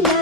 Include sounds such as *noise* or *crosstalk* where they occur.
down. *laughs*